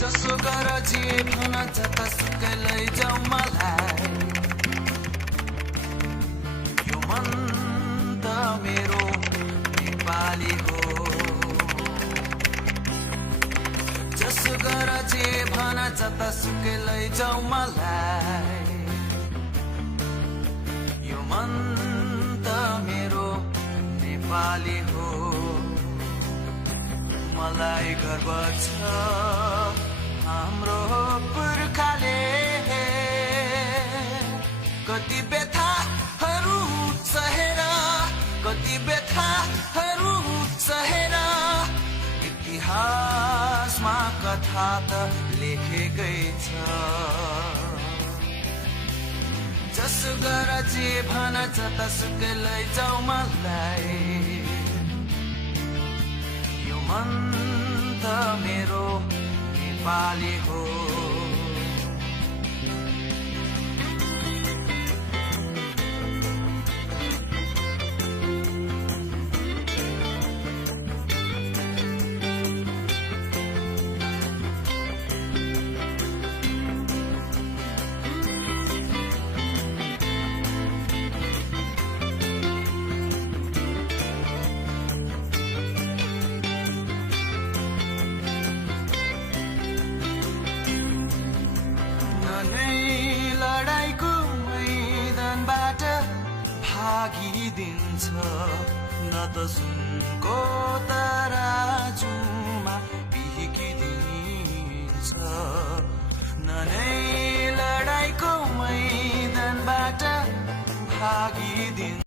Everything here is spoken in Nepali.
जसो गर जे भन जतासुकै लैजाऊ मलाई यो मन त मेरो नेपाली हो जसो गर जे भन जतासुकै लैजाऊ मलाई यो मन त मेरो नेपाली हो मलाई गर्व छ हाम्रो पुर्खाले कति व्यथाहरू सहेर कति व्यथाहरू सहेर इतिहासमा कथा त लेखेकै छ जसो गर जे भन जतासुकै लैजाऊ मलाई यो मन त मेरो नेपाली हो लडाईको मैदानबाट भागिदिन्छ न त सुनको तराजुमा बिकिदिन्छ न नै लडाईको मैदानबाट भागिदिन्छ